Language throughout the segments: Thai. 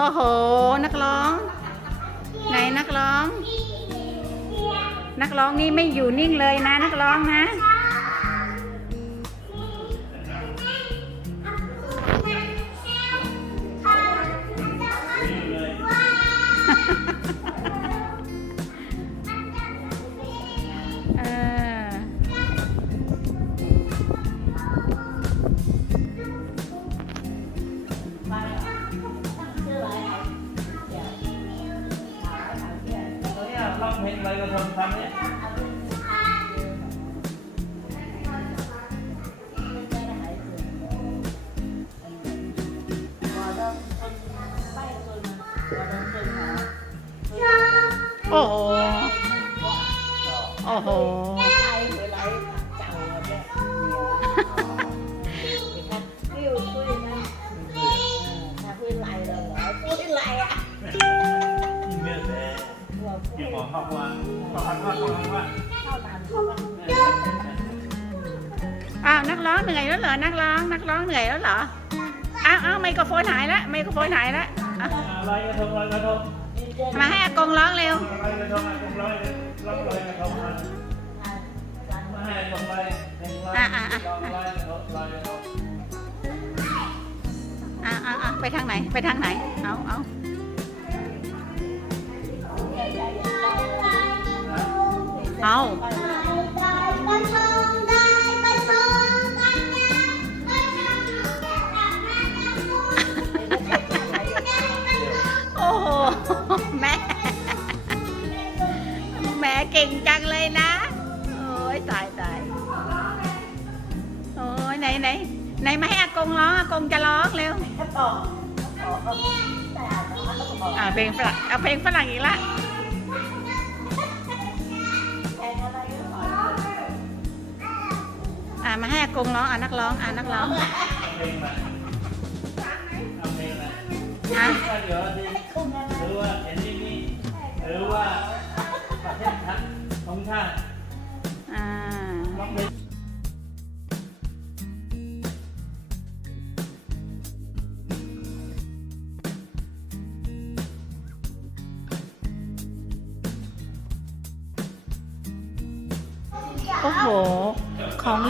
โอ้โห นักร้อง ไงนักร้อง นักร้องนี่ไม่อยู่นิ่งเลยนะ นักร้องนะ โอ้โหเมื่อแต่อย่าบอกเขาว่าเขาพักว่าเขาพักว่าอ้าวนักร้องเหนื่อยแล้วเหรอ นักร้องนักร้องเหนื่อยแล้วเหรอ อ้าวอ้าวไมโครโฟนหายแล้วไมโครโฟนหายแล้วอะลอยกระทงลอยกระทงมาให้อากงร้องเร็ว ลอยกระทงอะลอยร้องลอยกระทง มามาให้ลงลอยเพลงลอยอะอะอะลอยลอยกระทงลอยกระทงอะอะอะไปทางไหน ไปทางไหน เอาเอาเอา เก่งจังเลยนะ โอ้ยตายตายโอ้ยไหนไหนไหนมาให้อากงร้องอากงจะร้องเร็วอ่าเพลงฝรั่งเอาเพลงฝรั่งอีกละอ่ามาให้อากงร้องอ่านักร้องอ่านักร้องเพลงอะไรเอาเพลงอะไรอะก็เดี๋ยวดีหรือว่าเห็นที่นี่หรือว่า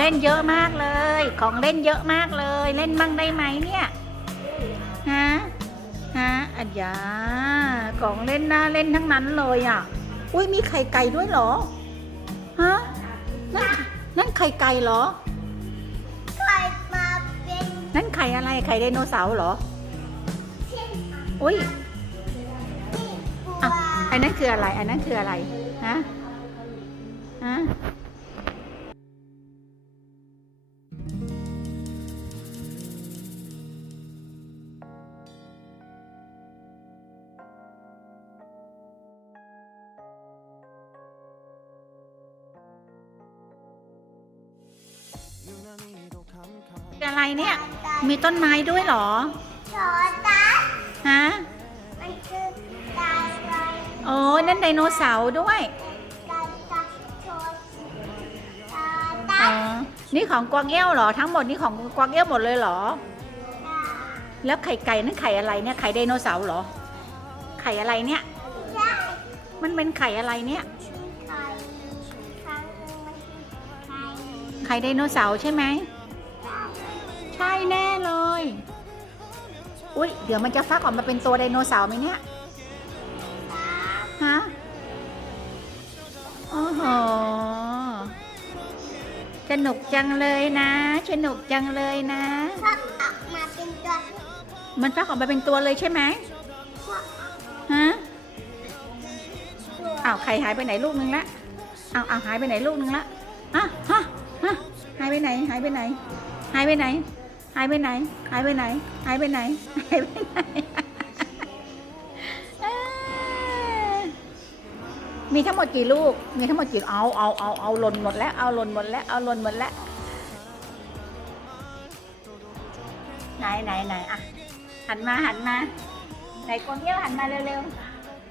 ล่นเยอะมากเลย ของเล่นเยอะมากเลย เล่นมั่งได้ไหมเนี่ย ฮะ ฮะอันยาของเล่นน่าเล่นทั้งนั้นเลยอะ อุ้ยมีไข่ไก่ด้วยเหรอ ฮะ นั่นนั่นไข่ไก่เหรอนั่นไข่อะไร ไข่ไดโนเสาร์เหรอ อุ้ยอะอันนั้นคืออะไร อันนั้นคืออะไร ฮะ ฮะ อะไรเนี่ย มีต้นไม้ด้วยเหรอฮะโอ้ยนั่นไดโนเสาร์ด้วยอ๋อนี่ของกวางเอี้ยวเหรอ ทั้งหมดนี่ของกวางเอี้ยวหมดเลยเหรอ แล้วไข่ไก่นั่นไข่อะไรเนี่ย ไข่ไดโนเสาร์เหรอ ไข่อะไรเนี่ย มันเป็นไข่อะไรเนี่ย ไข่ไดโนเสาร์ใช่ไหม อุ้ยเดี๋ยวมันจะฟักออกมาเป็นตัวไดโนเสาร์ไหมเนี่ย ฮะโอ้โหสนุกจังเลยนะสนุกจังเลยนะมันฟักออกมาเป็นตัวเลยใช่ไหมฮะอ้าวไข่หายไปไหนลูกนึงละอ้าวอ้าวหายไปไหนลูกนึงละอะฮะฮะหายไปไหน หายไปไหน หายไปไหนหายไปไหน หายไปไหน หายไปไหน หายไปไหน มีทั้งหมดกี่ลูก มีทั้งหมดกี่ เอา เอา เอา เอาหล่นหมดแล้ว เอาหล่นหมดแล้ว เอาหล่นหมดแล้ว ไหนไหนไหนอะ หันมา หันมา ไหนกวางเอี้ยวหันมาเร็ว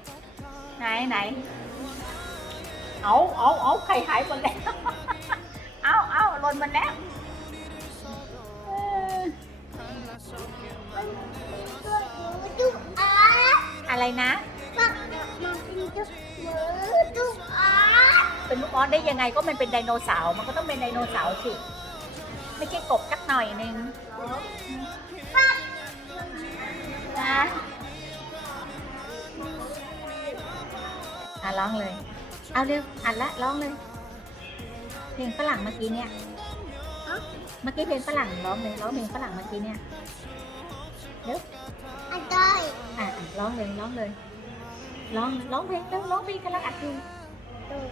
ๆ ไหนไหน เอาเอาเอาไข่หายหมดแล้ว เอาเอาหล่นหมดแล้ว อะไรนะปักมาเป็นตุ๊กหมูตุ๊กอาเป็นลูกออสได้ยังไงก็มันเป็นไดโนเสาร์มันก็ต้องเป็นไดโนเสาร์สิไม่ใช่กบสักหน่อยหนึงนะอะร้องเลย เอาเร็วอัดละร้องเลย เพลงฝรั่งเมื่อกี้เนี่ยเมื่อกี้เพลงฝรั่งร้องเลยร้องเพลงฝรั่งเมื่อกี้เนี่ยอันด้อย อะอะร้องเลยร้องเลยร้องร้องเพลงเร็วร้องเพลงกำลังอัดอยู่ตุ๊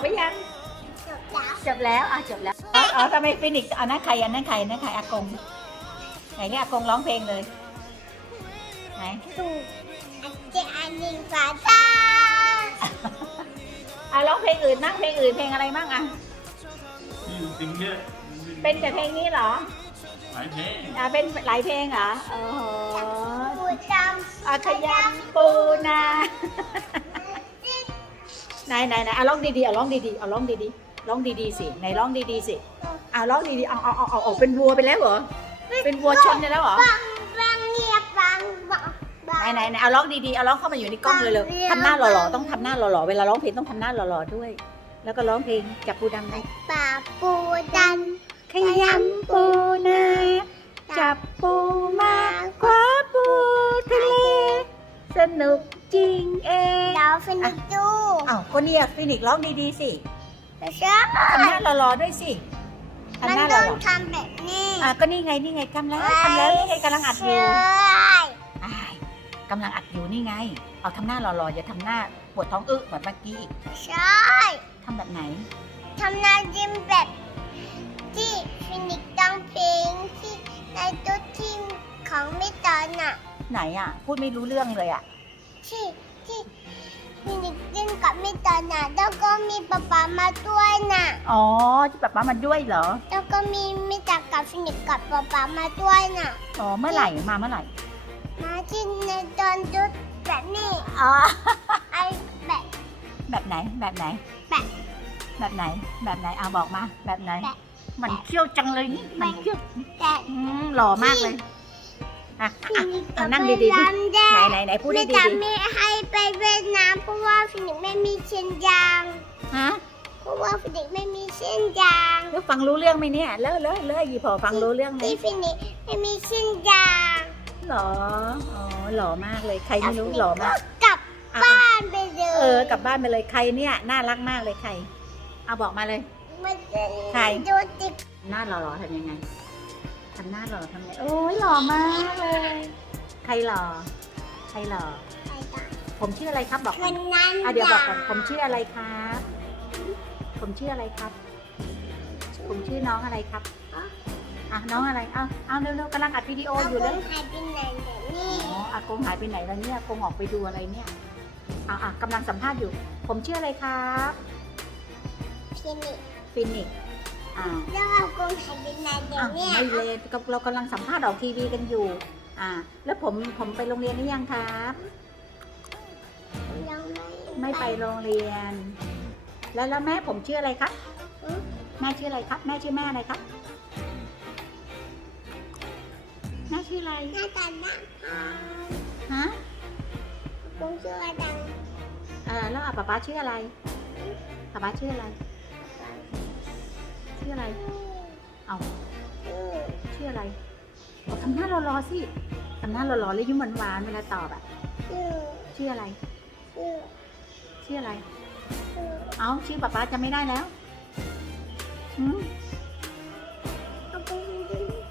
บไปยังจบแล้วจบแล้วอะจบแล้วอ๋ออ๋อทำไมฟินิกซ์อันนั้นใครอันนั้นใครอันนั้นใครอากงไหนเนี่ยอากงร้องเพลงเลยไหนถูกอันเจอันหนึ่งฝาตาอะร้องเพลงอื่นบ้างเพลงอื่นเพลงอะไรบ้างอะอืมจริงเนี่ยเป็นแต่เพลงนี้เหรอหลายเพลงอะเป็นหลายเพลงเหรอโอ้โหปูจำอาขยำปูนา ไหนไหนไหนอะร้องดีๆอะร้องดีๆอะร้องดีๆร้องดีๆสิไหนร้องดีๆสิอะร้องดีๆเอาเอาเอาเอาเอาเป็นวัวไปแล้วเหรอเป็นวัวชนไปแล้วเหรอบังบังเงียบบังบังบังไหนไหนไหนเอาร้องดีๆเอาร้องเข้ามาอยู่ในกล้องเลยเลยฟังเรียงทำหน้าหล่อๆต้องทำหน้าหล่อๆเวลาร้องเพลงต้องทำหน้าหล่อๆด้วย แล้วก็ร้องเพลงจับปูดำนะป่าปูดันขยำปูนาจับปูมาคว้าปูทะเลสนุก จริงเองเราฟินิจูอ้าวก็เนี่ยฟินิกซ์ร้องดีๆสิใช่ทำหน้าหล่อๆด้วยสิมันทำหน้าหต้ล่องอทำแบบนี้ๆอะก็นี่ไงนี่ไงทำแล้วทำแล้วนี่ไงกำลังอัดอยู่ใช่อ้ายกำลังอัดอยู่นี่ไง เอาทำหน้าหล่อๆอย่าทำหน้าปวดท้องอึเหมือนเมื่อกี้อีกใช่ทำแบบไหนทำหน้าจิ้มแบบที่ฟินิกต้องเพลงที่ในตุ๊ดทีมของมิตรน่ะ ไหนอะ พูดไม่รู้เรื่องเลยอะ ที่ที่ฟินิกเล่นกับมิตรน่ะแล้วก็มีป๊าป๊ามาด้วยน่ะอ๋อที่แบบว่ามันด้วยเหรอ แล้วก็มีมิตรกับฟินิกกับป๊าป๊ามาด้วยน่ะอ๋อเมื่อไหร่มาเมื่อไหร่ มาที่ในตอนจุดแบบนี้อ๋อไอแบบแบบไหนแบบไหน แบบแบบไหน แบบไหนเอาบอกมาแบบไหน มันเขี้ยวจังเลยนี่มันเขี้ยวแต่อืมหล่อมากเลย อะฟิอะนิกอะจะนั่งไปดีๆดิรำแดไหนงไหนไหนพูดไม่ดีจะๆดิไม่ให้ไปเวียดนามเพราะว่าฟินิกไม่มีเส้นยางฮะเพราะว่าฟินิกไม่มีเส้นยางแล้วฟังรู้เรื่องไหมเนี่ยเลอะเลอะเลอะยีพอฟังรู้เรื่องไหมที่ฟินิกไม่มีเส้นยางหรออ๋อหล่อมากเลยใครไม่รู้หล่อมากกลับอะ บ้านไปเลยเออกลับบ้านไปเลยใครเนี่ยน่ารักมากเลยใคร เอาบอกมาเลยมันจะใคร ดูติดหน้าหล่อๆทำยังไง ทำหน้าหล่อทำไงโอ้ยหล่อมากเลย ใครหล่อ ใครหล่อใครต่อผมชื่ออะไรครับบอกคก่อนนนั้นอะเดี๋ยวบอกก่อนผมชื่ออะไรครับ ผมชื่ออะไรครับ ผมชื่อน้องอะไรครับอะน้องอะไรเอาเอาเร็วๆกำลังอัดวิดีโอเอาอยู่คเลนยหายไปไหนเดี๋ยวนี้อ๋ออากงหายไปไหนแล้วเนี่ยอากงออกไปดูอะไรเนี่ยอะอะกำลังสัมภาษณ์อยู่ ผมชื่ออะไรครับฟินิกฟินิกซ์ อ่าแล้วเอาคนหายไปไหนเดี๋ยวอะนี้ไม่เลยกับเรากำลังสัมภาษณ์ออกทีวีกันอยู่ อ่า แล้วผมผมไปโรงเรียนหรือยังครับ ยังไม่ไปโรงเรียน แล้วแล้วแม่ผมชื่ออะไรครับ อืมแม่ชื่ออะไรครับ แม่ชื่อแม่อะไรครับ แม่ชื่ออะไร หน้าตาหน้าพาฮะคงชื่อว่าดังเออแล้วอะป๊าป๊าชื่ออะไรป๊าป๊าชื่ออะไร ชื่ออะไร เอาอืมชื่ออะไรบอกทำหน้ารอๆสิทำหน้ารอๆแล้วยิ้มหวานๆเวลาตอบอะชื่อชื่ออะไร ชื่อชื่ออะไรชื่อเอาชื่อป๊าป๊าจำไม่ได้แล้วหืมเอาไป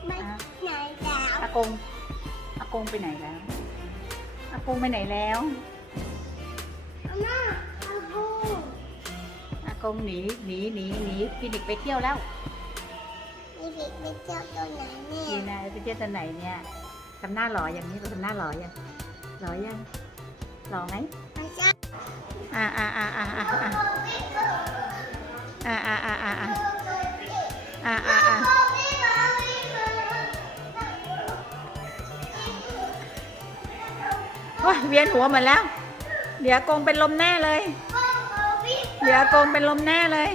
ไม่อะไหนแล้วอากงอากงไปไหนแล้วอากงไปไหนแล้ว กงหนีหนีหนีหนีฟินิกไปเที่ยวแล้วมีเด็กไปเที่ยวตัวไหนเนี่ดียนะไปเที่ยวตอนไหนเนี่ยทำหน้าหล่ออย่างนี้ทำหน้าหล่อยังหล่อยังหล่อไหมไม่ใช่อ่าอ่าอ่าอ่าอ่าอ่าอ่าอ่าอ่าอ่าอ่าอ่าอ่าอ่าโอ้ยเวียนหัวหมดแล้ว เดี๋ยวกงเป็นลมแน่เลย เดี๋ยวกงเป็นลมแน่เลย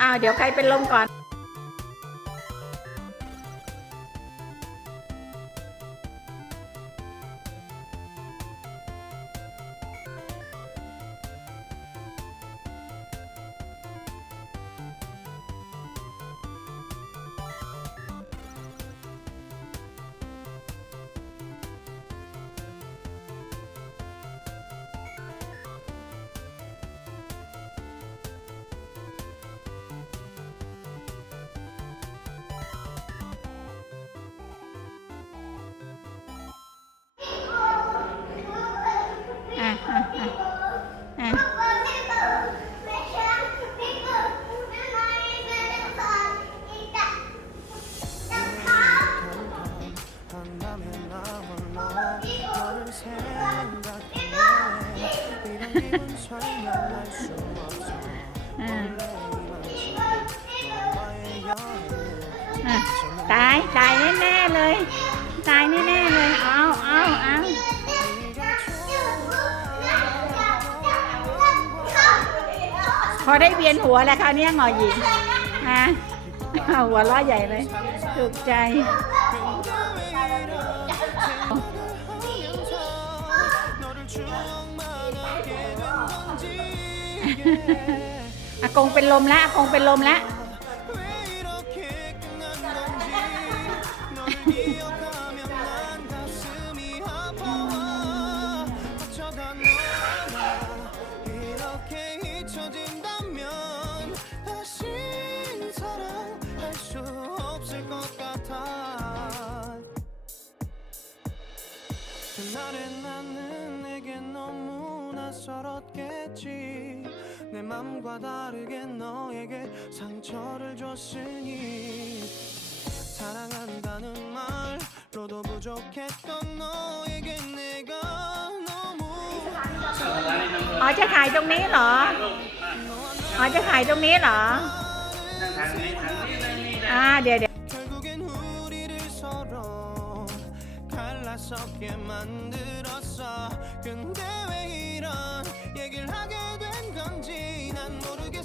อ้าว เดี๋ยวใครเป็นลมก่อน ได้เวียนหัวแล้วคราวนี้หงอหญิงฮะหัวล้อใหญ่เลยถูกใจอากงเป็นลมแล้วอากงเป็นลมแล้ว 낯설었겠지 내 맘과 다르게 너에게 상처를 줬으니 사랑한다는 말로도 부족했던 너에게 내가 너무 อ๋อจะถ่ายตรงนี้เหรอ อ๋อจะถ่ายตรงนี้เหรอ ทางนี้ทางนี้เลยนี่นะ อ่าเดี๋ยวเดี๋ยว 결국엔 우리를 서로 갈라서게 만들었어 근데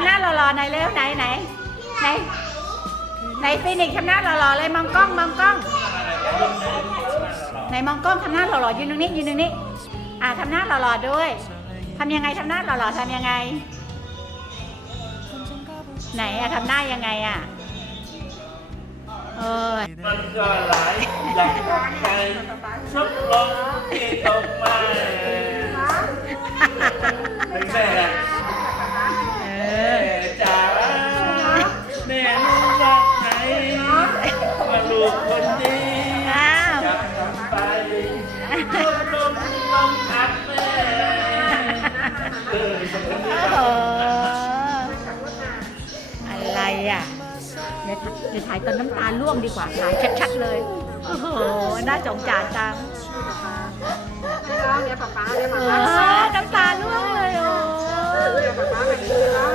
ำหน้ารอๆหน่อยเร็วไหนไหนไหนไหนฟินิกซ์ทำหน้าหล่อๆเลยมองกล้องมองกล้อง ไหนมองกล้องทำหน้าหล่อๆยืนตรงนี้ยืนตรงนี้ อ่าทำหน้าหล่อๆด้วยทำยังไงทำหน้าหล่อๆทำยังไง ไหนอะทำหน้ายังไงอะเออมันก็หลายหลักใจชุดลงที่ตกมาถึงแม่ โอ้อะไรอะ เดี๋ยวเดี๋ยวถ่ายตอนน้ำตาล่วงดีกว่าถ่ายชัดๆเลย โอ้โห น่าจงจานจังเดี๋ยวป๊าป๊าเดี๋ยวเอป๊าป๊าอน้ำตาล่วงเลยโอ้เดี๋ยวป๊าป๊าแบบนี้ร้อง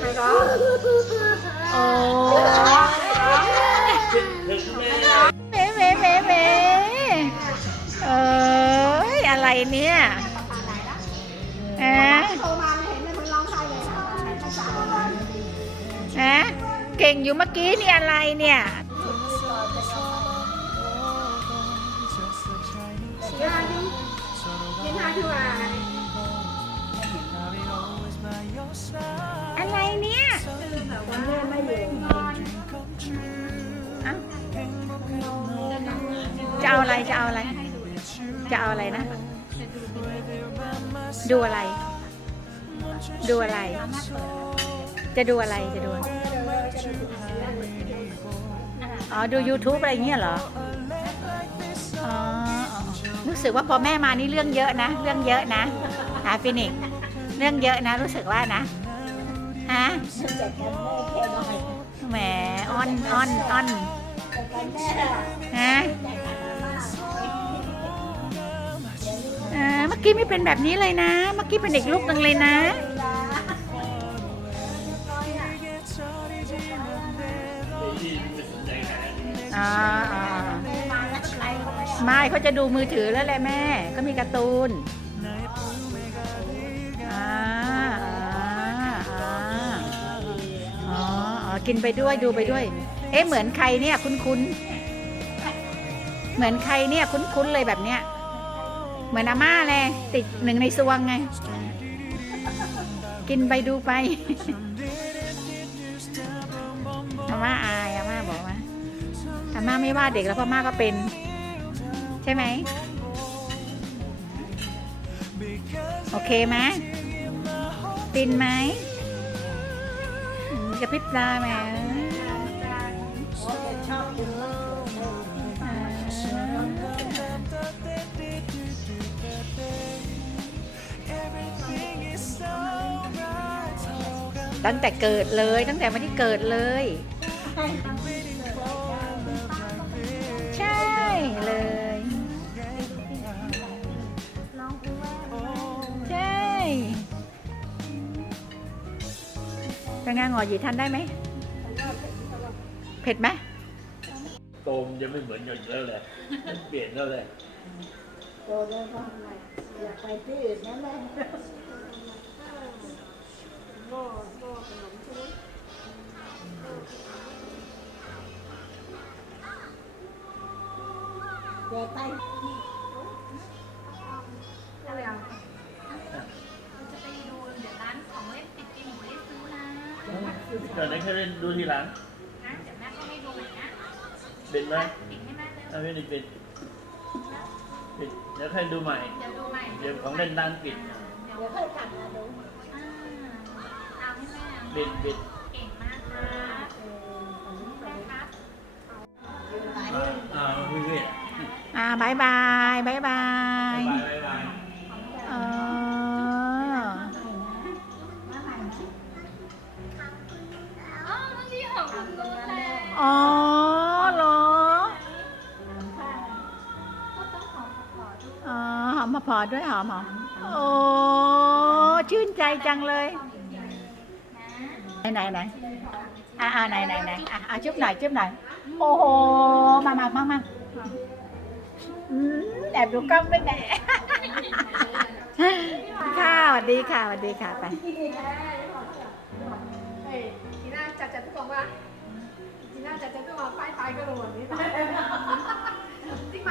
ไม่ร้อง โอ้ ถึงแม่ ยภาษาอะเก่งอยู่เมื่อกี้นี่อะไรเนี่ยเดี๋ยวหาดิเดี๋ยวหาที่ว่าอะไรเนี่ยเอ้าจะเอาอะไรจะเอาอะไร จะเอาอะไรนะ ดูอะไร ดูอะไร จะดูอะไรจะดูอ๋อดู YouTube อะไรเงี้ยเหรออ๋อรู้สึกว่าพอแม่มานี่เรื่องเยอะนะ เรื่องเยอะนะหาฟินิกเรื่องเยอะนะ รู้สึกว่านะฮะแหมอ้อนอ้อนอ้อนฮะ ออเมื่อกี้ไม่เป็นแบบนี้เลยนะ เมื่อกี้เป็นอีกลูกหนึ่งเลยนะ อ่าอ่าไม่เขาจะดูมือถือแล้วแหละแม่ ก็มีการ์ตูน อ่าอ่าอ่าอ๋ออ๋อกินไปด้วยดูไปด้วย เอ๊ะเหมือนใครเนี่ยคุ้นๆ เหมือนใครเนี่ยคุ้นๆเลยแบบเนี้ย เหมือนอาม่าเลยติดหนึ่งในซวงไง กินไปดูไป อาม่าอายอาม่าบอกว่าอาม่าไม่ว่าเด็กแล้วพราะอม่าก็เป็น ใช่ไหม โอเคไหมฟินไหมกระพริบตาไหมอ่ ตั้งแต่เกิดเลย ตั้งแต่วันที่เกิดเลย ใช่เลย ใช่เป็นไงานงอหยีทานได้ไหม เผ็ดไหมโตมจะไม่เหมือนอยู่แล้วแหละมันเปลี่ยนแล้วแหละโตแล้วก็ทำไงอยากไปที่อื่นนั่นแหละ อะไรอะจะไปดูเดี๋ยวร้านของเล่นติดจริงหนูได้ซื้อนะตอนนี้นเคยเล่นดูทีหลังนะเดี๋ยวแม่ก็ให้ดูหน่อยนะเป็นไหมปิดให้แม่เลยถ้าไม่ได้ปิดปิดเดี๋ยวค่อยดูใหม่ เดี๋ยวดูใหม่เดี๋ยวของเล่นด้านปิด เดี๋ยวค่อยกลับมาดูอ่าเอาให้แม่เอาปิดปิดาบายบายบายบาบายยบายบายเอออ๋อมันมีของคุณรู้แหละอ๋อเหรออ๋อหอมมาพอด้วยหอมหอมโอ้ชื่นใจจังเลยไหนไหนไหนอ่าอ่าไหนไหนไหนอะอะจุ๊บหน่อยจุ๊บหน่อยโอ้โหมามามามา แอบดูกล้องด้วแหม่ ค่ะสวัสดีค่ะสวัสดีค่ะไปจีน่าจัดจัดทุกคนว่าจีน่าจัดจัดทุกคนไปไปก็ระวังนี้ไป